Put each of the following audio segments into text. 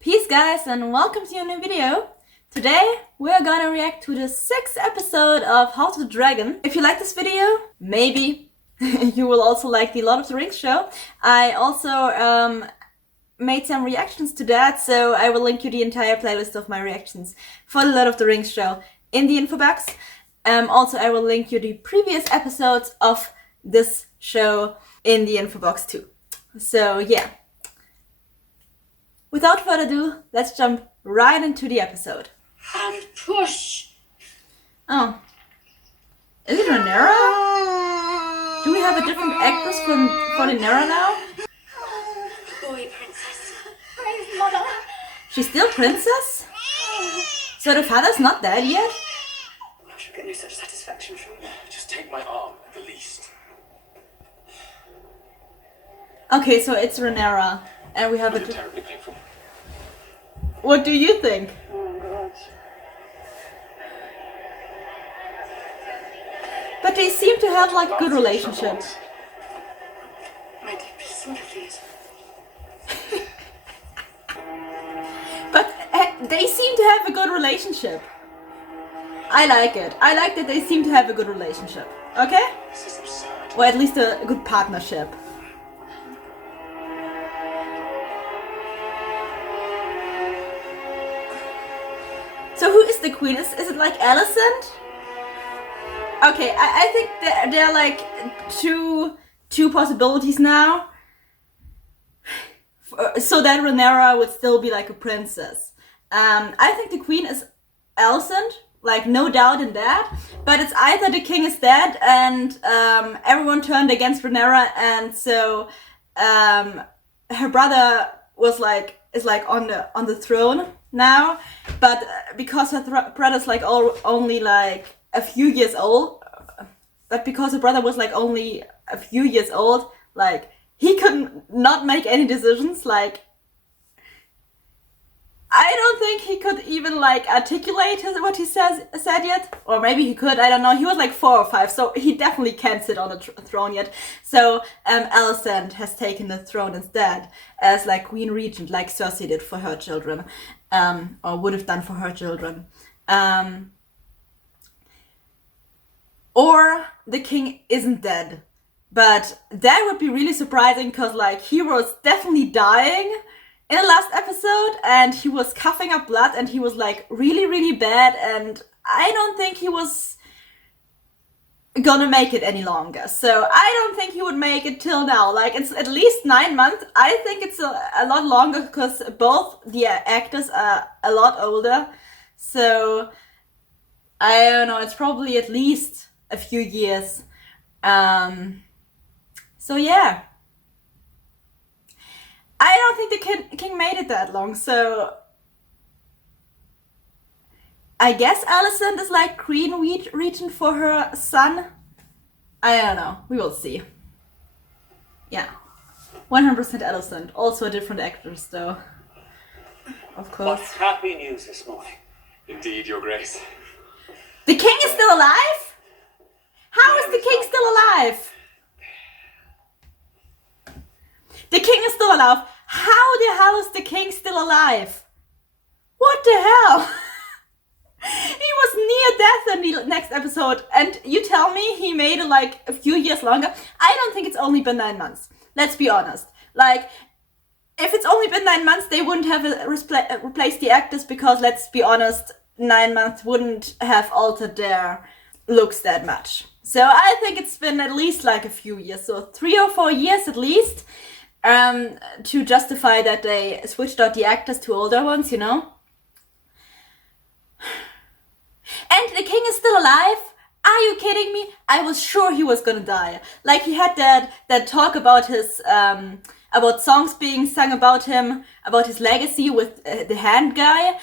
Peace guys and welcome to a new video. Today we're gonna react to the 6th episode of House of the Dragon. If you like this video, maybe you will also like the Lord of the Rings show. I also made some reactions to that, so I will link you the entire playlist of my reactions for the Lord of the Rings show in the info box. Also I will link you the previous episodes of this show in the info box too. So yeah. Without further ado, let's jump right into the episode. And push! Oh. Is it Rhaenyra? Do we have a different actress for Rhaenyra now? Boy, princess. Brave mother. She's still princess? So the father's not dead yet? I should get no such satisfaction from you. Just take my arm, at the least. Okay, so it's Rhaenyra. And we have It's terribly painful. What do you think? Oh, God. But they seem to have like a good relationship. My deepest sympathies. But they seem to have a good relationship. I like it. I like that they seem to have a good relationship. Okay? This is absurd. Or at least a good partnership. So who is the queen? Is it like Alicent? Okay, I think there are like two possibilities now. So that Rhaenyra would still be like a princess. I think the queen is Alicent, like no doubt in that. But it's either the king is dead and everyone turned against Rhaenyra, and so her brother is like on the throne now, but because her brother's like only like a few years old, but because her brother was like only a few years old, like he could not make any decisions. Like I don't think he could even like articulate what he said yet, or maybe he could. I don't know. He was like 4 or 5, so he definitely can't sit on the throne yet. So Alicent has taken the throne instead as like Queen Regent, like Cersei did for her children, or would have done for her children. Or the king isn't dead, but that would be really surprising because like he was definitely dying in the last episode, and he was coughing up blood, and he was like really, really bad, and I don't think he was gonna make it any longer. So I don't think he would make it till now. Like it's at least 9 months. I think it's a lot longer because both the actors are a lot older. So I don't know, it's probably at least a few years. So yeah. I don't think the king made it that long, so I guess Alicent is like Queen Regent for her son. I don't know. We will see. Yeah, 100% Alicent. Also a different actress, though. Of course. What happy news this morning. Indeed, Your Grace. The king is still alive? How is the king still alive? The king is still alive. How the hell is the king still alive? What the hell? He was near death in the next episode, and you tell me he made it like a few years longer? I don't think it's only been 9 months. Let's be honest. Like, if it's only been 9 months, they wouldn't have replaced the actors because, let's be honest, 9 months wouldn't have altered their looks that much. So I think it's been at least like a few years, so 3 or 4 years at least. To justify that they switched out the actors to older ones, you know? And the king is still alive? Are you kidding me? I was sure he was gonna die. Like he had that talk about his, about songs being sung about him, about his legacy with the hand guy,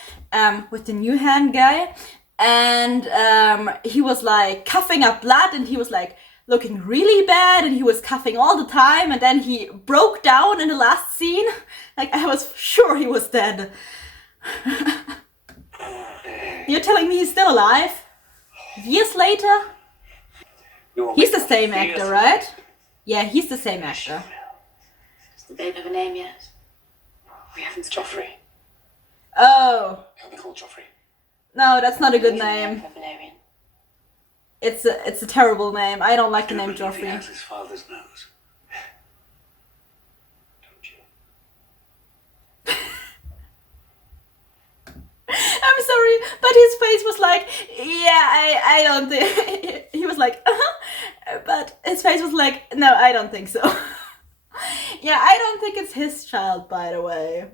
with the new hand guy. And he was like coughing up blood, and he was like looking really bad, and he was coughing all the time, and then he broke down in the last scene. Like I was sure he was dead. You're telling me he's still alive? Years later? He's the same actor, right? Yeah, he's the same actor. Does the babe have a name yet? We haven't Joffrey. Oh, He'll be called Joffrey. no, that's not a good name. For Valerian. It's a terrible name. I don't like the name He Joffrey. has his father's nose. Don't you? I'm sorry, but his face was like, yeah, I don't think. He was like, but his face was like, no, I don't think so. Yeah, I don't think it's his child, by the way.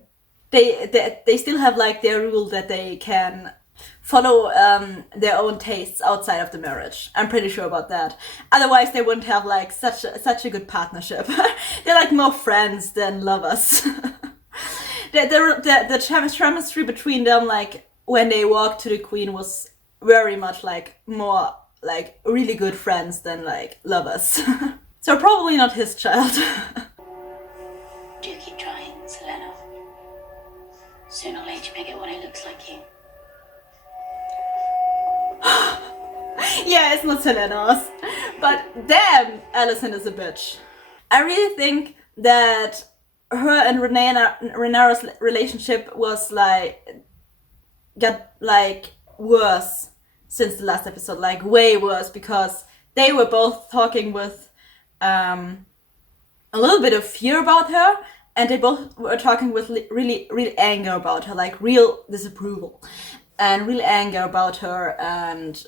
They still have like their rule that they can follow their own tastes outside of the marriage. I'm pretty sure about that. Otherwise, they wouldn't have like such a good partnership. They're like more friends than lovers. The chemistry between them, like when they walked to the queen, was very much like more like really good friends than like lovers. So probably not his child. Do keep trying, Selena. Sooner or later you may get one who looks like you. Yeah, it's not Selena's. But damn, Alicent is a bitch. I really think that her and Rhaenyra's relationship was got worse since the last episode, like way worse, because they were both talking with a little bit of fear about her, and they both were talking with really anger about her, like real disapproval and real anger about her. And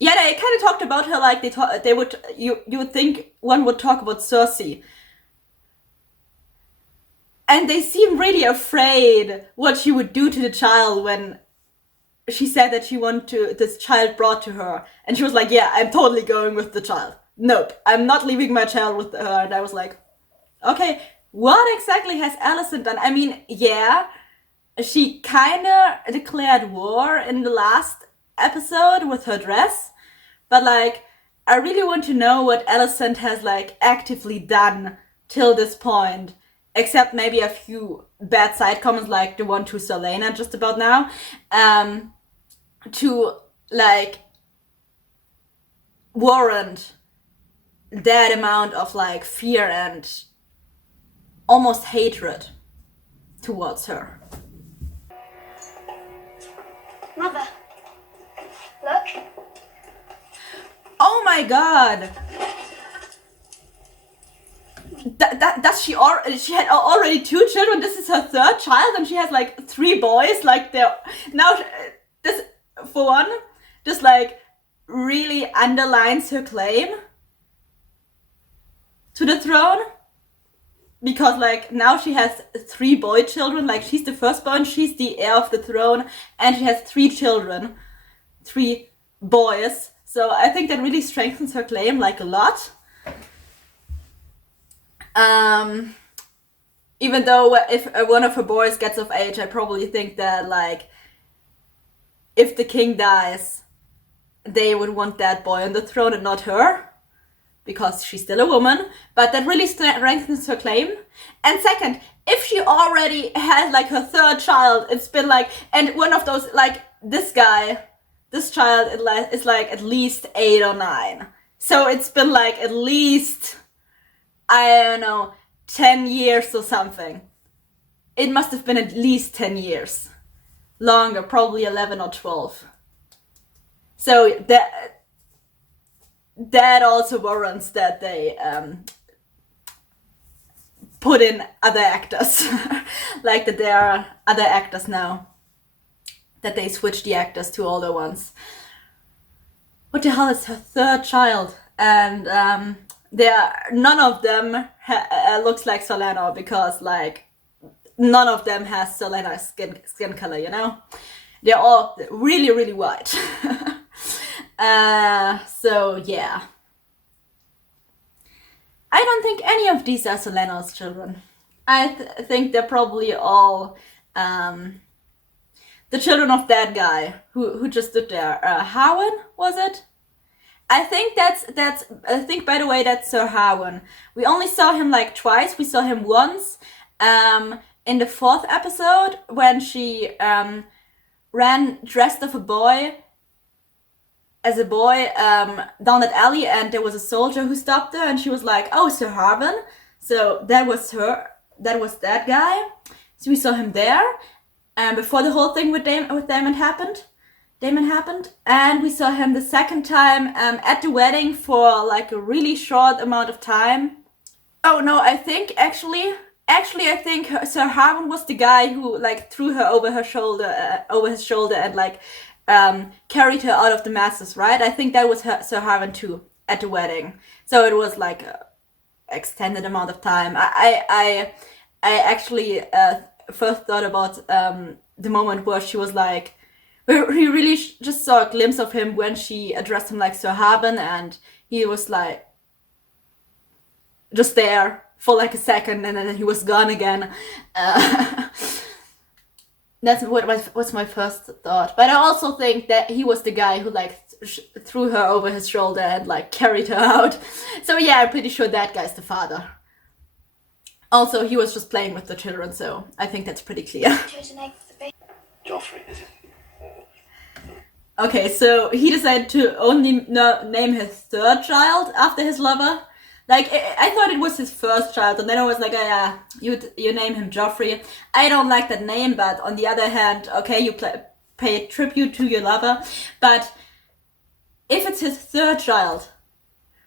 yeah, they kind of talked about her like they would. You would think one would talk about Cersei. And they seem really afraid what she would do to the child when she said that she wanted this child brought to her. And she was like, yeah, I'm totally going with the child. Nope, I'm not leaving my child with her. And I was like, okay, what exactly has Alicent done? I mean, yeah, she kind of declared war in the last episode with her dress. But like, I really want to know what Alicent has like actively done till this point. Except maybe a few bad side comments like the one to Selena just about now. To like warrant that amount of like fear and almost hatred towards her. Mother, look. Oh my god! Does she had already 2 children? This is her 3rd child, and she has like 3 boys. Like they're now this for one, just like really underlines her claim to the throne, because like now she has 3 boy children. Like she's the firstborn, she's the heir of the throne, and she has 3 children, 3 boys. So I think that really strengthens her claim like a lot. Even though if one of her boys gets of age, I probably think that like if the king dies, they would want that boy on the throne and not her, because she's still a woman. But that really strengthens her claim. And second, if she already has like her 3rd child, it's been like, and one of those, like this child is like at least 8 or 9. So it's been like at least, I don't know, 10 years or something. It must have been at least 10 years. Longer, probably 11 or 12. So that also warrants that they put in other actors. Like that there are other actors now. That they switch the actors to older ones. What the hell is her 3rd child? And none of them looks like Selena, because like none of them has Selena's skin color, you know? They're all really white. So yeah. I don't think any of these are Selena's children. I think they're probably all the children of that guy who just stood there. Harwin, was it? I think by the way, that's Sir Harwin. We only saw him like twice. We saw him once in the 4th episode when she ran dressed as a boy down that alley, and there was a soldier who stopped her, and she was like, oh, Sir Harwin. So that was her. That was that guy. So we saw him there. before the whole thing with Damon happened. And we saw him the second time at the wedding for like a really short amount of time. Oh no, I think actually I think Sir Harwin was the guy who like threw her over his shoulder and like carried her out of the masses, right? I think that was Sir Harwin too at the wedding. So it was like a extended amount of time. I actually first thought about the moment where she was like, where he really just saw a glimpse of him when she addressed him like Sir Harwin, and he was like just there for like a second, and then he was gone again. That's what was my first thought. But I also think that he was the guy who like threw her over his shoulder and like carried her out. So yeah, I'm pretty sure that guy's the father. Also, he was just playing with the children, so I think that's pretty clear. Joffrey, is it? Okay, so he decided to only name his third child after his lover. Like, I thought it was his first child, and then I was like, oh, yeah, you name him Joffrey. I don't like that name, but on the other hand, okay, you pay tribute to your lover. But if it's his third child,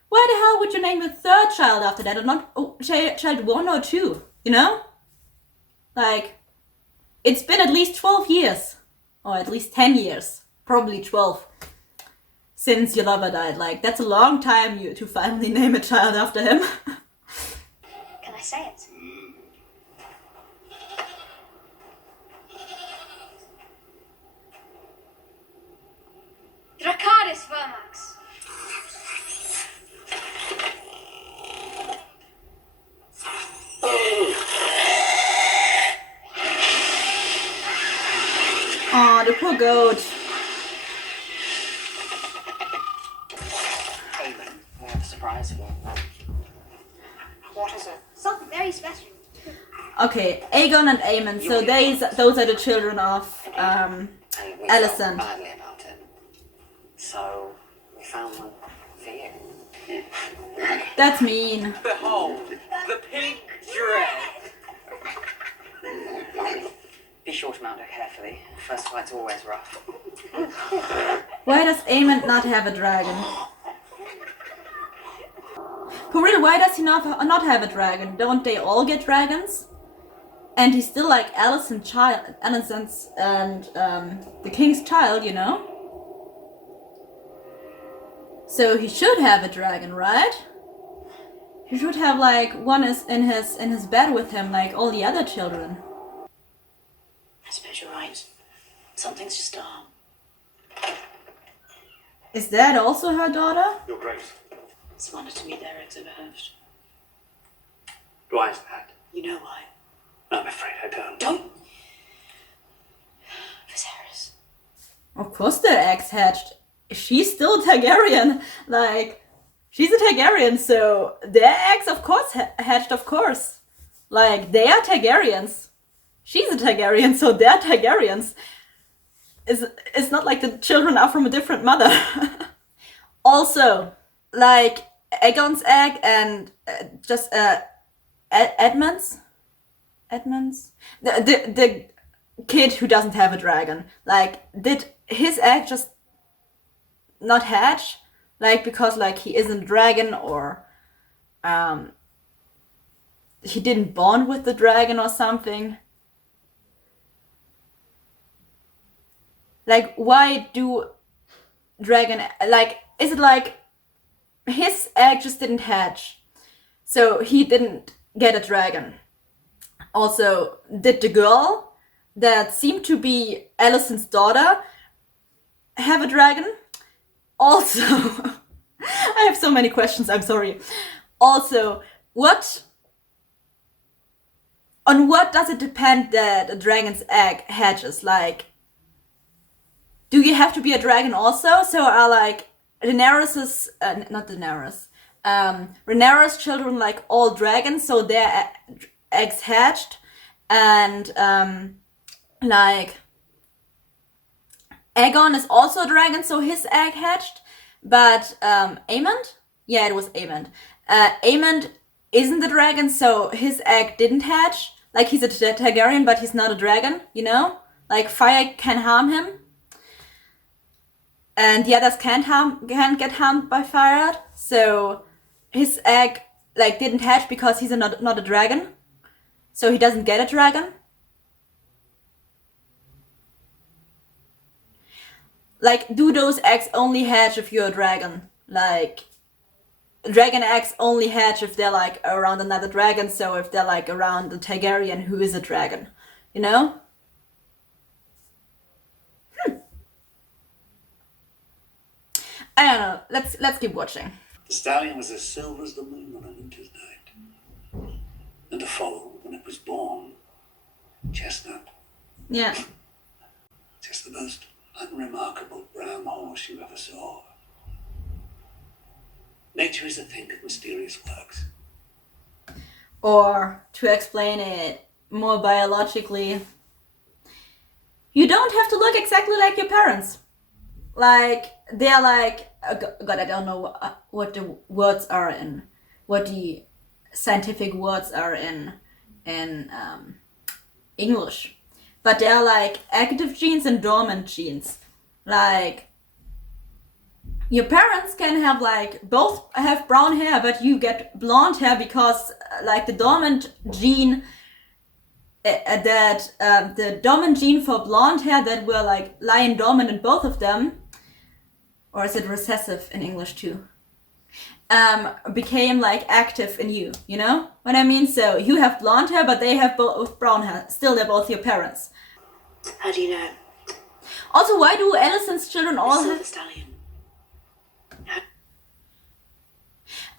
why the hell would you name the third child after that, and not child 1 or 2, you know? Like, it's been at least 12 years, or at least 10 years. Probably 12 since your lover died. Like, that's a long time to finally name a child after him. Can I say it? Dracarys Vermax. Aw, the poor goat. Surprise for you. What is it? Something very special. Okay, Aegon and Aemon. So those are the children of And we Alicent. felt badly about it. So we found one for you. That's mean. Behold, the pink dress. Be sure to mount her carefully. First flight's always rough. Why does Aemon not have a dragon? For real, why does he not have a dragon? Don't they all get dragons? And he's still like Alicent's and the king's child, you know? So he should have a dragon, right? He should have like one is in his bed with him, like all the other children. I suppose you're right. Something's just Is that also her daughter? Your Grace. It's wanted to meet their eggs over hatched. Why is that? You know why? I'm afraid I don't. Don't! Viserys. Of course their eggs hatched. She's still a Targaryen. Like, she's a Targaryen, so their eggs of course hatched, of course. Like, they are Targaryens. She's a Targaryen, so they're Targaryens. It's not like the children are from a different mother. Also, like, Aegon's egg and Edmund's, the kid who doesn't have a dragon, like, did his egg just not hatch? Like, because like he isn't a dragon, or he didn't bond with the dragon or something? Like, why do dragon, like, is it like his egg just didn't hatch, so he didn't get a dragon? Also, did the girl that seemed to be Alicent's daughter have a dragon? Also, I have so many questions, I'm sorry. Also, on what does it depend that a dragon's egg hatches? Like, do you have to be a dragon also? So are like Rhaenyra's, Rhaenyra's children like all dragons, so their eggs hatched, and like Aegon is also a dragon, so his egg hatched, but Aemond? Yeah, it was Aemond. Aemond isn't a dragon, so his egg didn't hatch. Like, he's a Targaryen, but he's not a dragon, you know? Like fire can harm him, and the others can't get harmed by fire. So his egg like didn't hatch because he's not a dragon, so he doesn't get a dragon. Like, do those eggs only hatch if you're a dragon? Like, dragon eggs only hatch if they're like around another dragon, so if they're like around a Targaryen who is a dragon, you know? I don't know. Let's keep watching. The stallion was as silver as the moon on a winter's night. And the foal, when it was born, chestnut. Yeah. Just the most unremarkable brown horse you ever saw. Nature is a thing of mysterious works. Or, to explain it more biologically, you don't have to look exactly like your parents. Like, they're like, God, I don't know what the words are in, what the scientific words are in English. But they're like active genes and dormant genes. Like, your parents can have like, both have brown hair, but you get blonde hair because like the dormant gene, the dormant gene for blonde hair that were like lying dormant in both of them, or is it recessive in English too? Became like active in you, you know what I mean? So you have blonde hair, but they have both brown hair. Still, they're both your parents. How do you know? Also, why do Alicent's children all Silver have... stallion.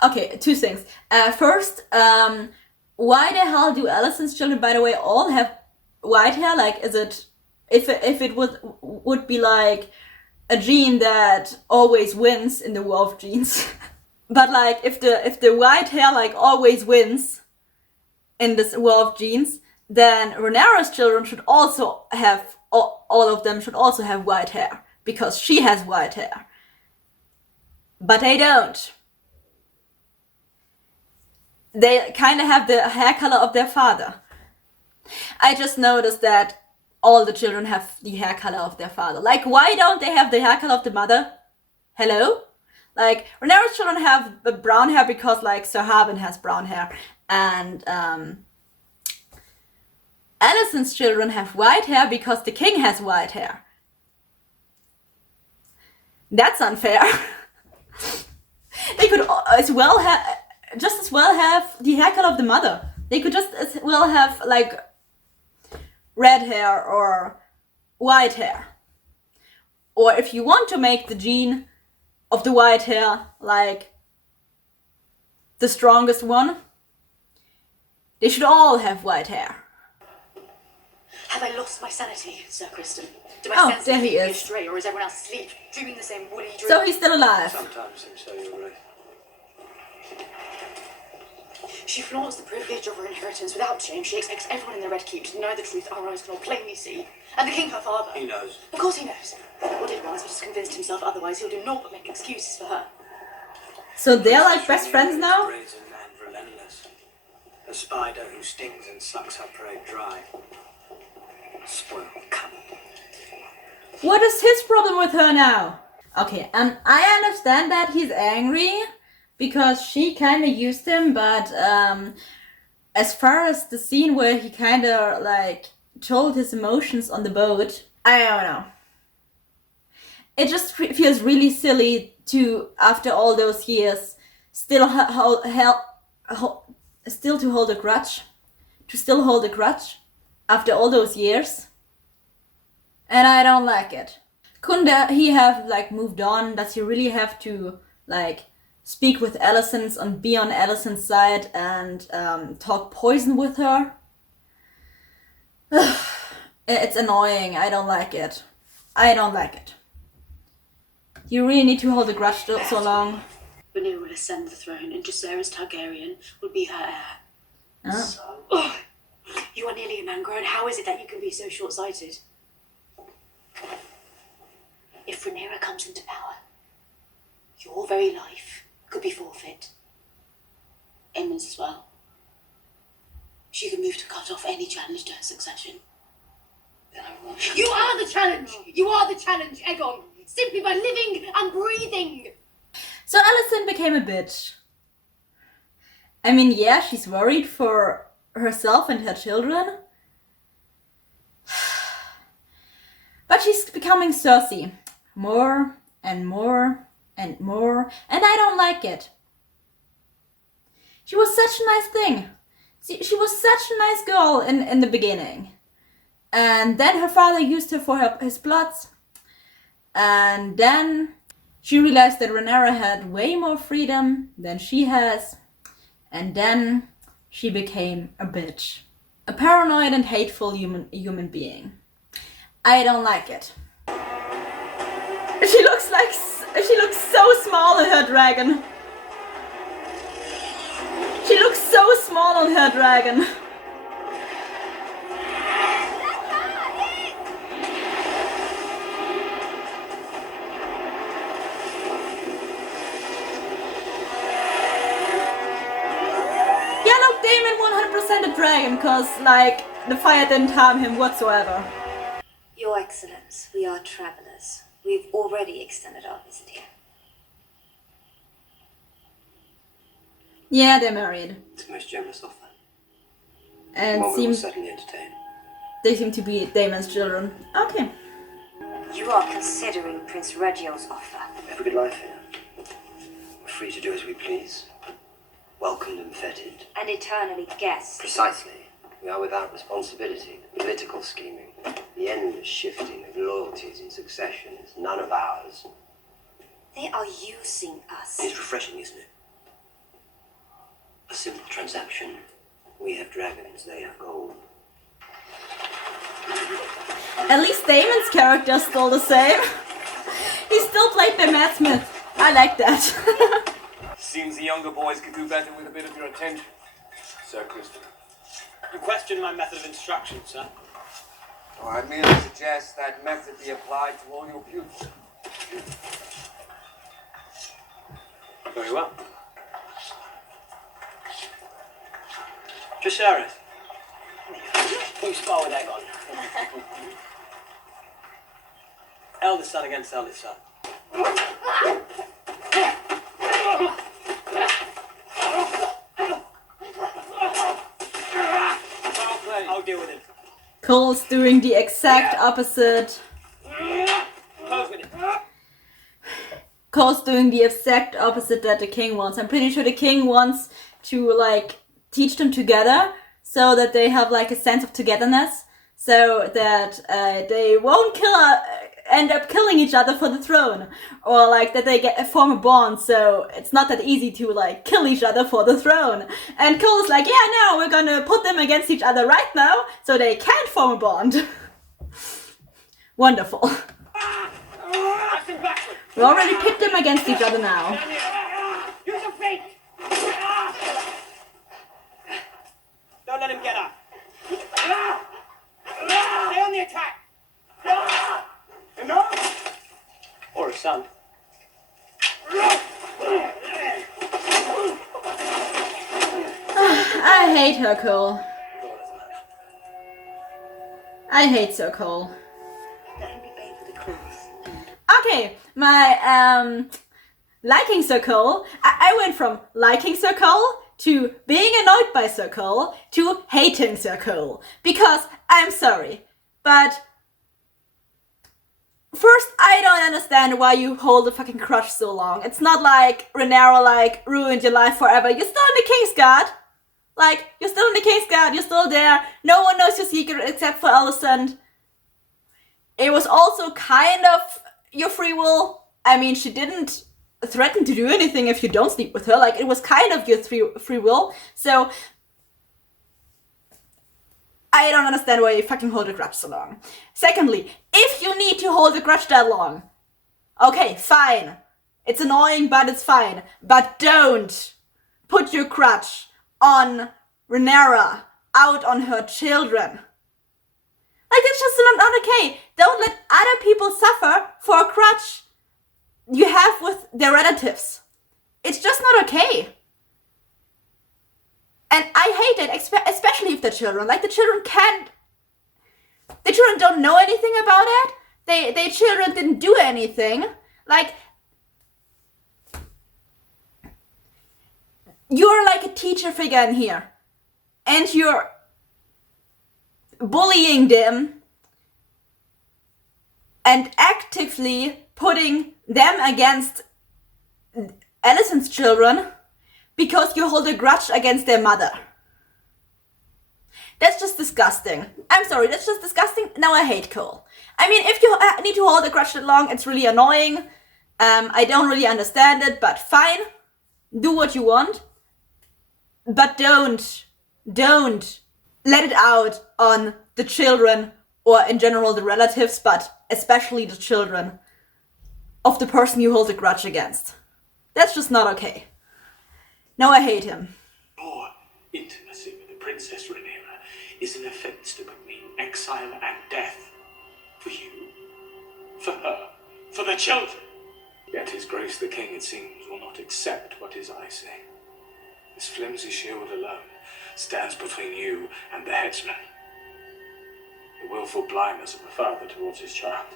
Okay, two things. First, why the hell do Alicent's children, by the way, all have white hair? Like, is it... If it would be like a gene that always wins in the war of genes. But like, if the white hair like always wins in this war of genes, then Rhaenyra's children should also have, all of them should also have white hair, because she has white hair. But they don't. They kind of have the hair color of their father. I just noticed that all the children have the hair color of their father. Like, why don't they have the hair color of the mother? Hello? Like, Rhaenyra's children have the brown hair because, like, Sir Harwin has brown hair. And, Alicent's children have white hair because the king has white hair. That's unfair. They could just as well have the hair color of the mother. They could just as well have, like, red hair or white hair. Or if you want to make the gene of the white hair like the strongest one, they should all have white hair. Have I lost my sanity, Sir Criston? Do my Oh, senses there he lead me is. astray, or is everyone else asleep, dreaming the same woolly dream? So he's still alive. Sometimes seems so you're right. She flaunts the privilege of her inheritance without shame. She expects everyone in the Red Keep to deny the truth our eyes cannot plainly see. And the king, her father. He knows. Of course he knows. Or did once, but has convinced himself otherwise. He'll do naught but make excuses for her. So they're like best friends now? Brazen and relentless. A spider who stings and sucks her prey dry. Spoiled cunt. What is his problem with her now? Okay, I understand that he's angry because she kind of used him, but as far as the scene where he kind of like told his emotions on the boat, I don't know. It just feels really silly to, after all those years, still to hold a grudge, after all those years. And I don't like it. Couldn't he have like moved on? Does he really have to like speak with Alicent and be on Alicent's side and talk poison with her? It's annoying. I don't like it. You really need to hold a grudge so long. Rhaenyra will ascend the throne, and Jacaerys Targaryen will be her heir. Huh? So, you are nearly a man grown. How is it that you can be so short-sighted? If Rhaenyra comes into power, your very life could be forfeit. Aemond's as well. She could move to cut off any challenge to her succession. then I want You are the challenge! You are the challenge, Aegon! Simply by living and breathing! So Alicent became a bitch. I mean, yeah, she's worried for herself and her children. But she's becoming Cersei. More and more and more. And I don't like it. She was such a nice thing. She was such a nice girl in the beginning. And then her father used her for his plots. And then she realized that Rhaenyra had way more freedom than she has. And then she became a bitch. A paranoid and hateful human being. I don't like it. She looks so small in her dragon. She looks so small on her dragon. Yeah, look, Daemon 100% a dragon, cause like the fire didn't harm him whatsoever. Your Excellence, we are travelers. We've already extended our visit here. Yeah, they're married. It's a most generous offer. And One we will certainly entertain. they seem to be Daemon's children. Okay. You are considering Prince Reggio's offer. We have a good life here. We're free to do as we please. Welcomed and feted. And eternally guest. Precisely. We are without responsibility. Political scheming. The endless shifting of loyalties in succession is none of ours. They are using us. It's refreshing, isn't it? A simple transaction. We have dragons, they have gold. At least Daemon's character is still the same. He's still played by Matt Smith. I like that. Seems the younger boys could do better with a bit of your attention. Sir Criston. You question my method of instruction, sir? Oh, I merely suggest that method be applied to all your pupils. Very well. Jacaerys. You spar with Aegon. Eldest son against eldest son. I'll deal with it. Cole's doing the exact opposite. Pose with it. Cole's doing the exact opposite that the king wants. I'm pretty sure the king wants to like teach them together so that they have like a sense of togetherness, so that they won't end up killing each other for the throne, or like that they form a bond, so it's not that easy to like kill each other for the throne. And Cole's like, yeah, no, we're gonna put them against each other right now so they can't form a bond. Wonderful. We already picked them against each other now. Use your feet. Don't let him get up. Stay on the attack. Enough. Or a son. I hate her, Cole. I hate Sir Cole. Let me bathe with the cloth. Okay, my liking Sir Cole. I went from liking Sir Cole to being annoyed by Sir Cole to hating Sir Cole. Because I'm sorry, but first, I don't understand why you hold the fucking crush so long. It's not like Rhaenyra like ruined your life forever. You're still in the Kingsguard. Like, you're still in the Kingsguard, you're still there. No one knows your secret except for Alicent. It was also kind of your free will. I mean, she didn't threaten to do anything if you don't sleep with her. Like, it was kind of your free will. So, I don't understand why you fucking hold a grudge so long. Secondly, if you need to hold a grudge that long, okay, fine. It's annoying, but it's fine. But don't put your grudge on Rhaenyra, out on her children. Like, that's just not okay. Don't let other people suffer for a grudge you have with their relatives. It's just not okay. And I hate it, especially if the children children don't know anything about it. They children didn't do anything. Like, you're like a teacher figure in here, and you're bullying them and actively putting them against Alicent's children because you hold a grudge against their mother. That's just disgusting. I'm sorry, that's just disgusting. Now I hate Cole. I mean, if you need to hold a grudge that long, it's really annoying. I don't really understand it, but fine. Do what you want. But don't let it out on the children, or in general the relatives, but especially the children of the person you hold a grudge against. That's just not okay. Now I hate him. Your intimacy with the Princess Rhaenyra is an offence that could mean exile and death. For you, for her, for the children. Yet His Grace the King, it seems, will not accept what his eyes say. This flimsy shield alone stands between you and the headsman. The willful blindness of a father towards his child.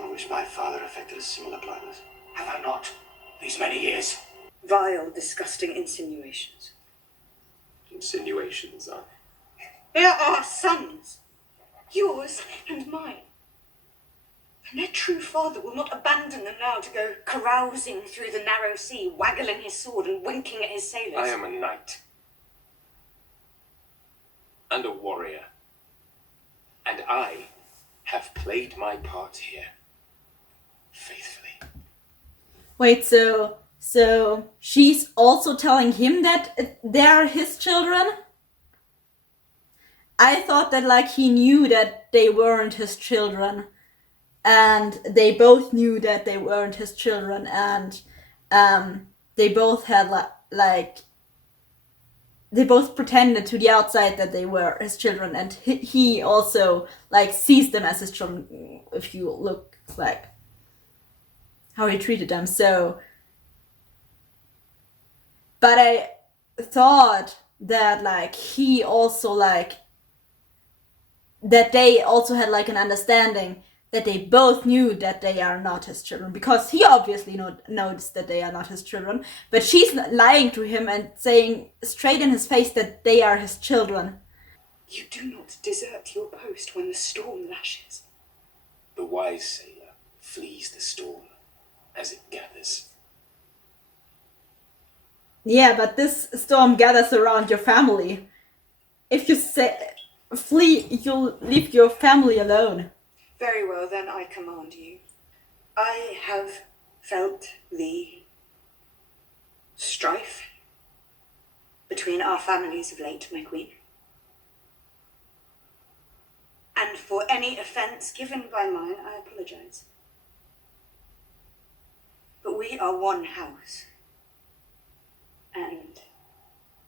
I wish my father affected a similar blindness. Have I not, these many years? Vile, disgusting insinuations. Insinuations, are They are our sons. Yours and mine. And their true father will not abandon them now to go carousing through the narrow sea, waggling his sword and winking at his sailors. I am a knight. And a warrior. And I have played my part here. Faithfully. Wait, so she's also telling him that they're his children? I thought that like he knew that they weren't his children, and they both knew that they weren't his children, and they both had like they both pretended to the outside that they were his children, and he also like sees them as his children if you look like how he treated them. So, but I thought that like he also like that they also had like an understanding that they both knew that they are not his children, because he obviously knows that they are not his children, but she's lying to him and saying straight in his face that they are his children. You do not desert your post when the storm lashes. The wise sailor flees the storm as it gathers. Yeah, but this storm gathers around your family. If you say flee, you'll leave your family alone. Very well, then I command you. I have felt the strife between our families of late, my queen. And for any offence given by mine, I apologise. But we are one house. And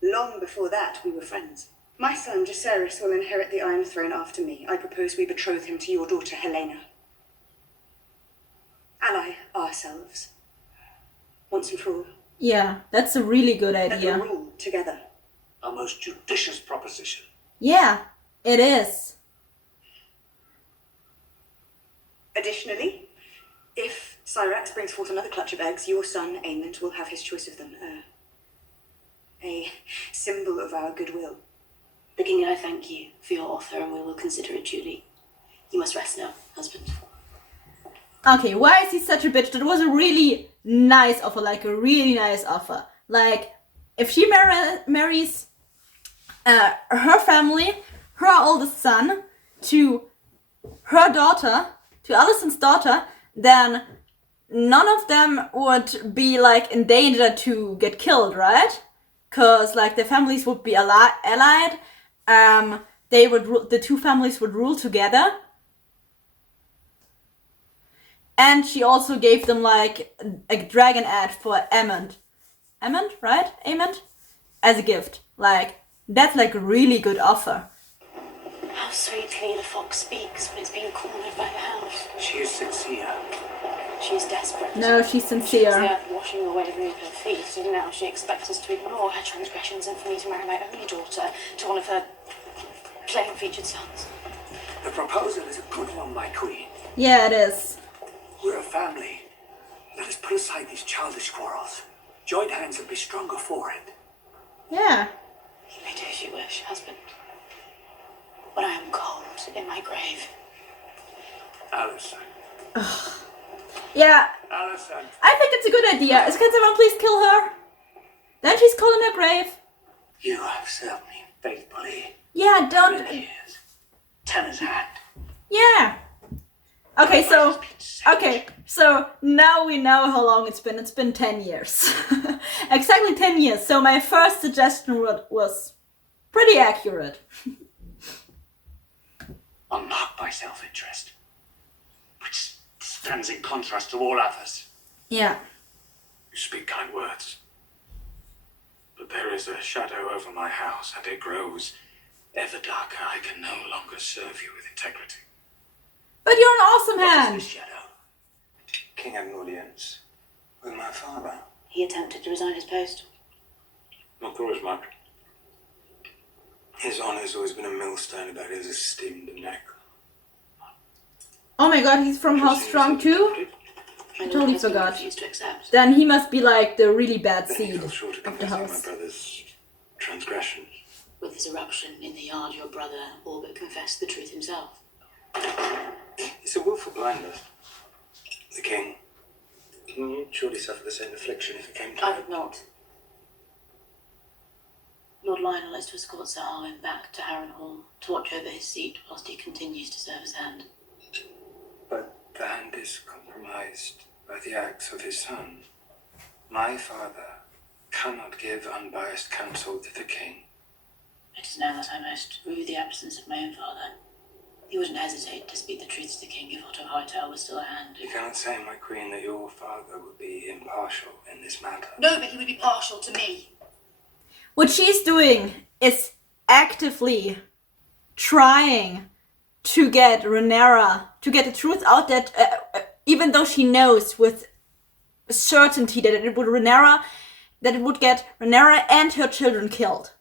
long before that, we were friends. My son, Jacaerys, will inherit the Iron Throne after me. I propose we betroth him to your daughter, Helena. Ally ourselves. Once and for all. Yeah, that's a really good Let idea. them rule together. A most judicious proposition. Yeah, it is. Additionally, if Syrax brings forth another clutch of eggs, your son, Aemond, will have his choice of them. A symbol of our goodwill. The king and I thank you for your offer, and we will consider it duly. You must rest now, husband. Okay, why is he such a bitch? That was a really nice offer, like a really nice offer. Like, if she marries her family, her oldest son, to her daughter, to Alicent's daughter, then none of them would be like in danger to get killed, right? Because like the families would be allied. They would the two families would rule together. And she also gave them like a dragon ad for Aemond, right? Aemond? As a gift. Like, that's like a really good offer. How sweetly the fox speaks when it's being cornered by the hound. She is sincere. She is desperate. No, she's She is sincere. the earth washing away beneath her feet, and now she expects us to ignore her transgressions and for me to marry my only daughter to one of her plain-featured sons. The proposal is a good one, my queen. Yeah, it is. We're a family. Let us put aside these childish quarrels. Join hands and be stronger for it. Yeah. You may do as you wish, husband. But I am cold in my grave. Alison. Yeah, Alison. I think it's a good idea. Can someone please kill her? Then she's cold in her grave. You have served me faithfully. Yeah, for don't... years. Tenna's hand. Yeah. Okay, so now we know how long it's been. It's been 10 years. Exactly 10 years. So my first suggestion was pretty accurate. Unmarked by self-interest, which stands in contrast to all others. Yeah. You speak kind words, but there is a shadow over my house, and it grows ever darker. I can no longer serve you with integrity. But you're an awesome What hand. is this shadow? King had an audience with my father. He attempted to resign his post. Not always much. His honour's always been a millstone about his esteemed neck. Oh my god, he's from House Strong too? My Totally Lord husband forgot. refused to accept. Then he must be like the really bad Then he seed fell short of of the confessing my house. brother's transgressions. With his eruption in the yard, your brother all but confessed the truth himself. It's a willful blindness. The king. You'd surely suffer the same affliction if it came to I it. would not. Lord Lionel is to escort Sir Arwen back to Harrenhal to watch over his seat whilst he continues to serve his hand. But the hand is compromised by the acts of his son. My father cannot give unbiased counsel to the king. It is now that I most rue the absence of my own father. He wouldn't hesitate to speak the truth to the king if Otto Hightower was still at hand. You cannot say, my queen, that your father would be impartial in this matter. No, but he would be partial to me. What she's doing is actively trying to get Rhaenyra to get the truth out, that even though she knows with certainty that it would get Rhaenyra and her children killed.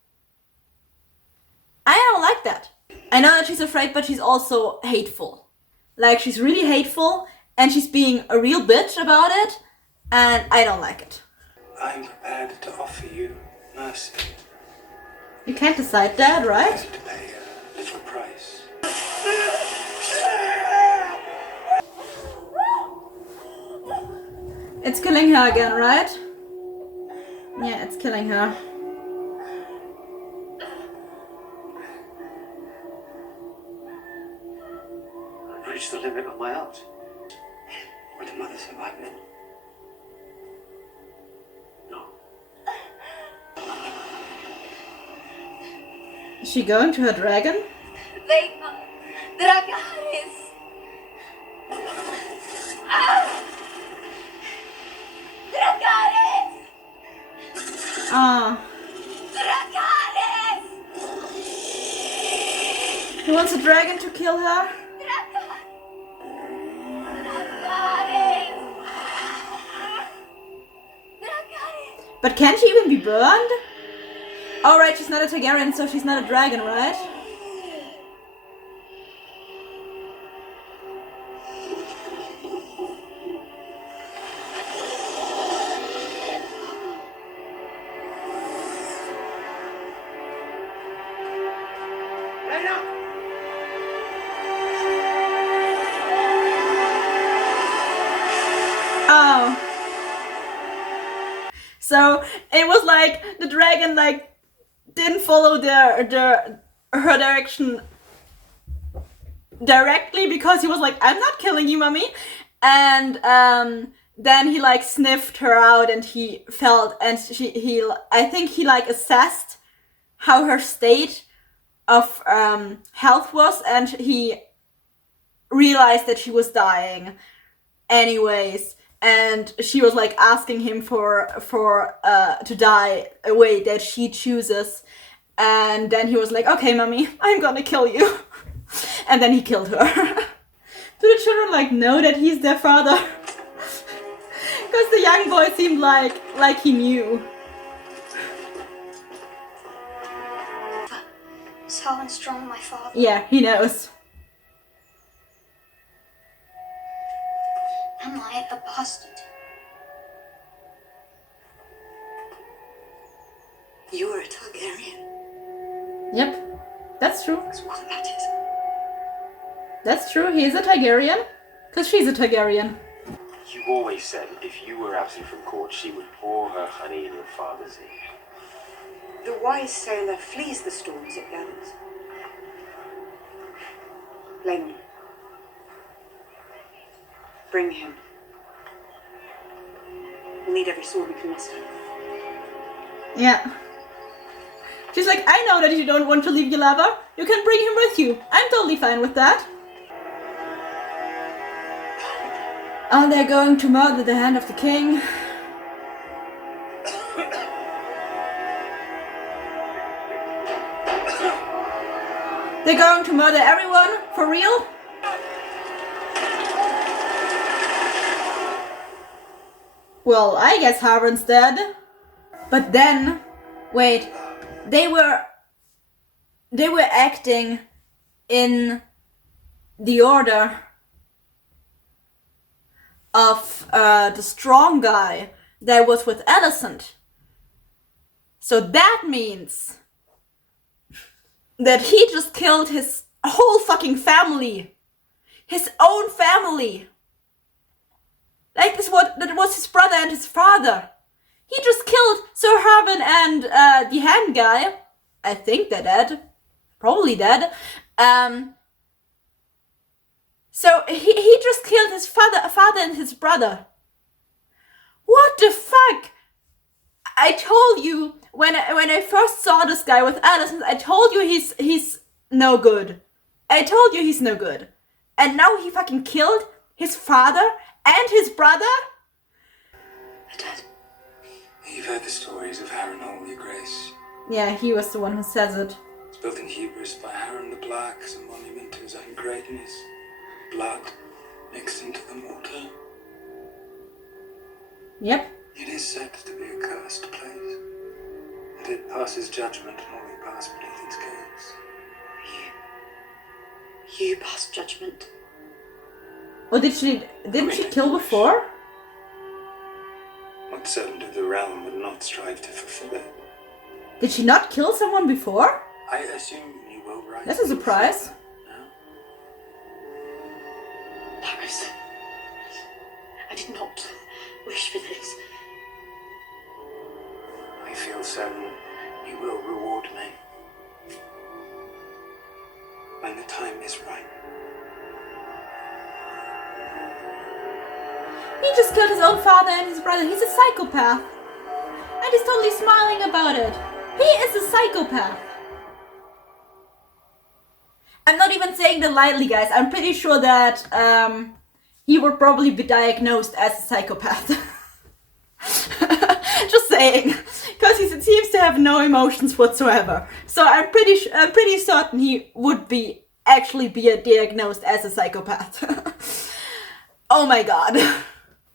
I don't like that. I know that she's afraid, but she's also hateful. Like, she's really hateful, and she's being a real bitch about it, and I don't like it. I am prepared to offer you mercy. You can't decide that, I right? have to pay a little price. It's killing her again, right? Yeah, it's killing her. I've reached the limit of my art. Would the mother survive it? No. Is she going to her dragon? Venga, Dracarys! Dracarys! Ah. Dracarys! He wants a dragon to kill her? But can she even be burned? Oh right, she's not a Targaryen, so she's not a dragon, right? Oh. So it was like the dragon like didn't follow her direction directly because he was like, I'm not killing you, mommy. And then he like sniffed her out and he felt, and I think he like assessed how her state of health was, and he realized that she was dying anyways. And she was like asking him for to die a way that she chooses. And then he was like, okay, mommy, I'm gonna kill you. And then he killed her. Do the children like know that he's their father? Because the young boy seemed like he knew. Is Harlan Strong my father? Yeah, he knows. like a bastard. You were a Targaryen. Yep, that's true. That's what matters. That's true, he is a Targaryen. Because she's a Targaryen. You always said if you were absent from court, she would pour her honey in your father's ear. The wise sailor flees the storms it gathers. Blame bring him. We'll need every sword we can muster. Yeah. She's like, I know that you don't want to leave your lover. You can bring him with you. I'm totally fine with that. Oh, they're going to murder the hand of the king. They're going to murder everyone? For real? Well, I guess Harren's dead. But then, wait, they were acting in the order of the strong guy that was with Alicent. So that means that he just killed his whole fucking family. His own family. Like that was his brother and his father. He just killed Sir Harwin and the hand guy. I think they're dead. Probably dead. So he just killed his father and his brother. What the fuck? I told you when I first saw this guy with Alicent, I told you he's no good. I told you he's no good. And now he fucking killed his father and his brother? Dad. You've heard the stories of Harrenhal, Your Grace. Yeah, he was the one who says it. It's built in hubris by Harren the Black as a monument to his own greatness. Blood mixed into the mortar. Yep. It is said to be a cursed place, and it passes judgment on all who pass beneath its gates. You pass judgment. Oh, didn't she kill before? What servant of the realm would not strive to fulfill it? Did she not kill someone before? I assume you will rise. That's a surprise. Now? Paris. I did not wish for this. I feel certain you will reward me when the time is right. He just killed his own father and his brother. He's a psychopath. And he's totally smiling about it. He is a psychopath. I'm not even saying that lightly, guys. I'm pretty sure that he would probably be diagnosed as a psychopath. Just saying. Because he seems to have no emotions whatsoever. So I'm pretty certain he would actually be diagnosed as a psychopath. Oh my god.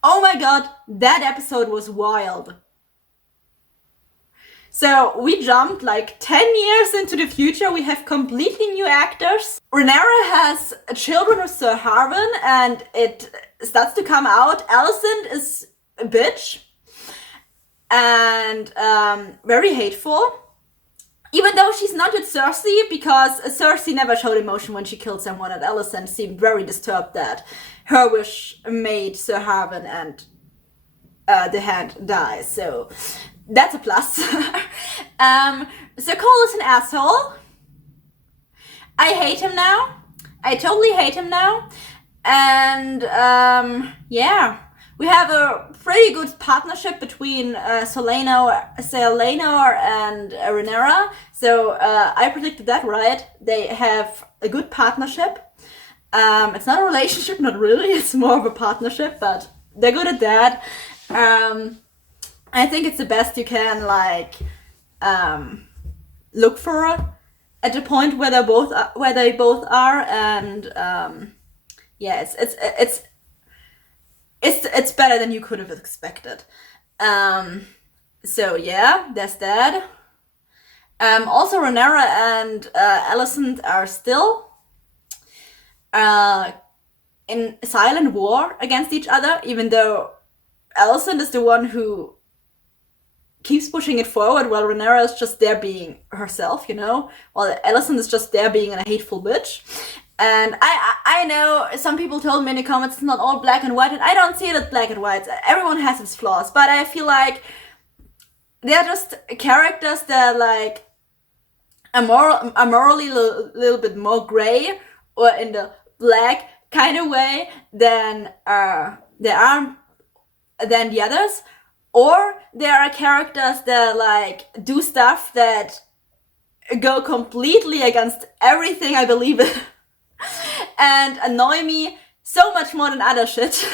Oh my god, that episode was wild. So we jumped like 10 years into the future. We have completely new actors. Rhaenyra has children with Sir Harwin and it starts to come out. Alicent is a bitch and very hateful. Even though she's not with Cersei, because Cersei never showed emotion when she killed someone, and Alicent seemed very disturbed that her wish made Sir Harwin and the Hand die. So that's a plus. Sir Cole is an asshole. I hate him now. I totally hate him now. And yeah. We have a pretty good partnership between Celaeno and Rhaenyra. So I predicted that right. They have a good partnership. It's not a relationship, not really. It's more of a partnership, but they're good at that. I think it's the best you can look for at the point where they both are, and yeah, it's better than you could have expected. So yeah, there's that. Also, Rhaenyra and Alicent are still in silent war against each other, even though Alicent is the one who keeps pushing it forward while Rhaenyra is just there being herself, you know? While Alicent is just there being a hateful bitch. And I know some people told me in the comments it's not all black and white, and I don't see it as black and white. Everyone has its flaws, but I feel like they're just characters that are like are morally a little bit more gray or in the black kind of way than the others. Or there are characters that like do stuff that go completely against everything I believe in and annoy me so much more than other shit.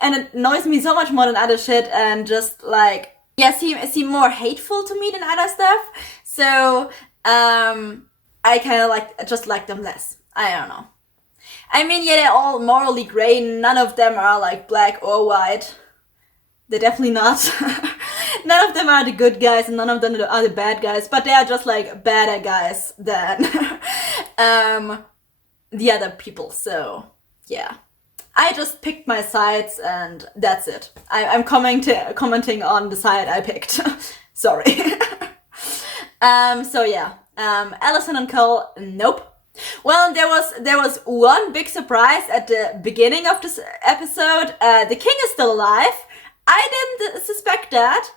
And it annoys me so much more than other shit and just like, yeah, seem more hateful to me than other stuff. So I kind of just like them less. I don't know. I mean, yeah, they're all morally gray. None of them are like black or white. They're definitely not. None of them are the good guys and none of them are the bad guys, but they are just like badder guys than the other people. So yeah, I just picked my sides and that's it. I'm commenting on the side I picked. Sorry. So yeah, Alicent and Cole, nope. Well, there was one big surprise at the beginning of this episode. The king is still alive. I didn't suspect that.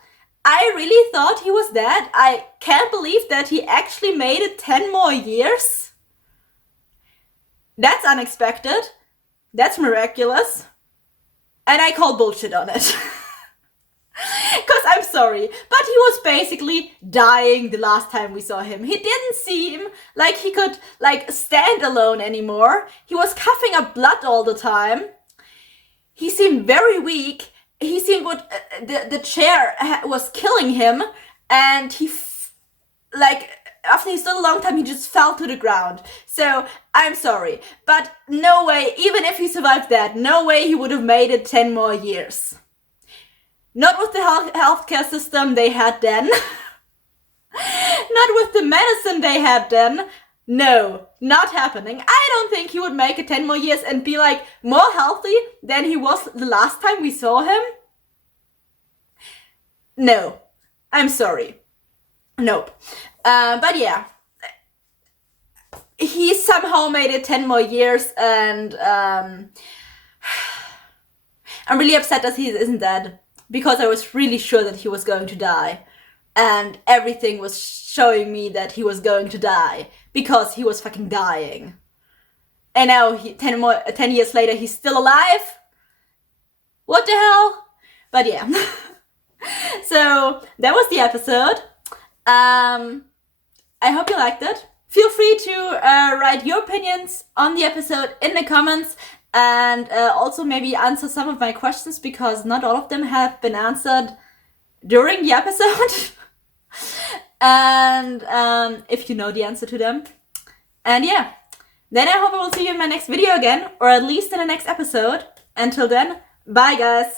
I really thought he was dead. I can't believe that he actually made it 10 more years. That's unexpected. That's miraculous. And I call bullshit on it. Because I'm sorry, but he was basically dying the last time we saw him. He didn't seem like he could like stand alone anymore. He was coughing up blood all the time. He seemed very weak. He seemed the chair was killing him, and after he stood a long time, he just fell to the ground. So I'm sorry, but no way. Even if he survived that, no way he would have made it 10 more years. Not with the healthcare system they had then. Not with the medicine they had then. No, not happening. I don't think he would make it 10 more years and be like more healthy than he was the last time we saw him. No, I'm sorry. Nope. But yeah, he somehow made it 10 more years and I'm really upset that he isn't dead because I was really sure that he was going to die. And everything was showing me that he was going to die because he was fucking dying. And now 10 years later, he's still alive? What the hell? But yeah. So that was the episode. I hope you liked it. Feel free to write your opinions on the episode in the comments and also maybe answer some of my questions because not all of them have been answered during the episode. And if you know the answer to them. And yeah, then I hope I will see you in my next video again, or at least in the next episode. Until then, bye guys!